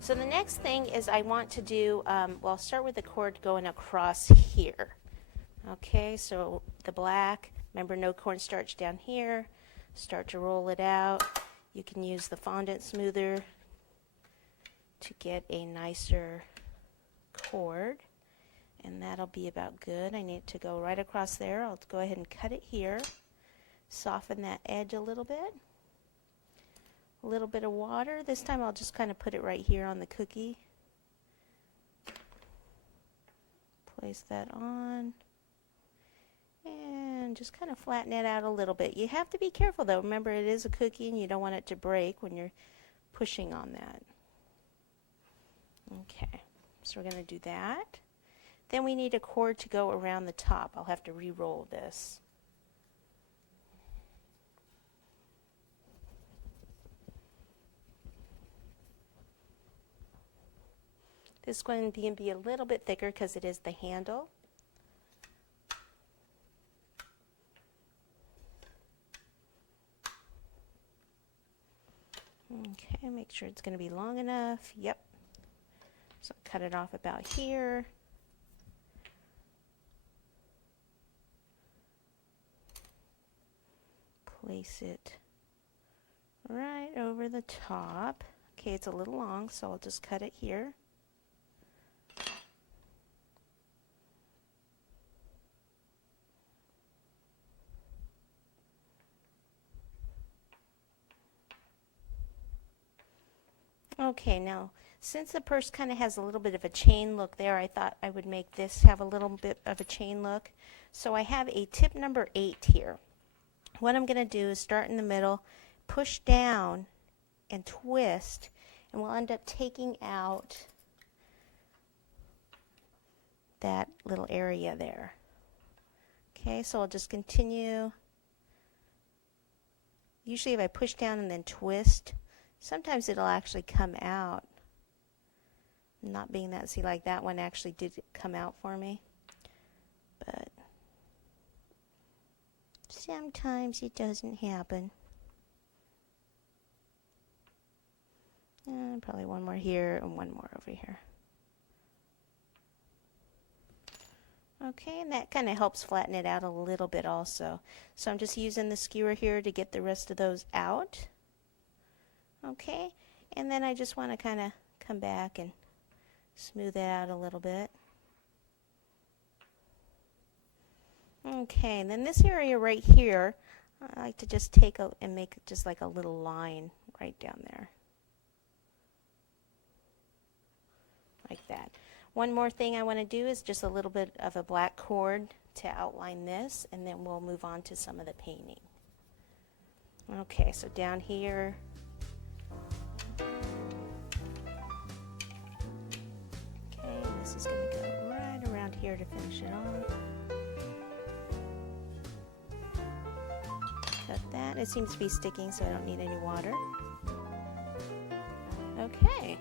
So the next thing is I want to do, well, I'll start with the cord going across here. Okay, so the black, remember no cornstarch down here. Start to roll it out. You can use the fondant smoother to get a nicer cord, and that'll be about good. I need to go right across there. I'll go ahead and cut it here. Soften that edge a little bit. A little bit of water. This time I'll just kind of put it right here on the cookie. Place that on. And just kind of flatten it out a little bit. You have to be careful though. Remember, it is a cookie and you don't want it to break when you're pushing on that. Okay, so we're going to do that. Then we need a cord to go around the top. I'll have to re-roll this. This is going to be a little bit thicker because it is the handle. Okay, make sure it's going to be long enough. Yep. So cut it off about here. Place it right over the top. Okay, it's a little long, so I'll just cut it here. Okay, now since the purse kind of has a little bit of a chain look there, I thought I would make this have a little bit of a chain look. So I have a tip number 8 here. What I'm going to do is start in the middle, push down and twist, and we'll end up taking out that little area there. Okay, so I'll just continue. Usually if I push down and then twist, sometimes it'll actually come out. Not being that, see, like that one actually did come out for me. But sometimes it doesn't happen. And probably one more here and one more over here. Okay, and that kind of helps flatten it out a little bit also. So I'm just using the skewer here to get the rest of those out. Okay, and then I just want to kind of come back and smooth it out a little bit. Okay, and then this area right here, I like to just take and make just like a little line right down there. Like that. One more thing I want to do is just a little bit of a black cord to outline this, and then we'll move on to some of the painting. Okay, so down here. Okay, this is going to go right around here to finish it off. Cut that. It seems to be sticking, so I don't need any water. Okay.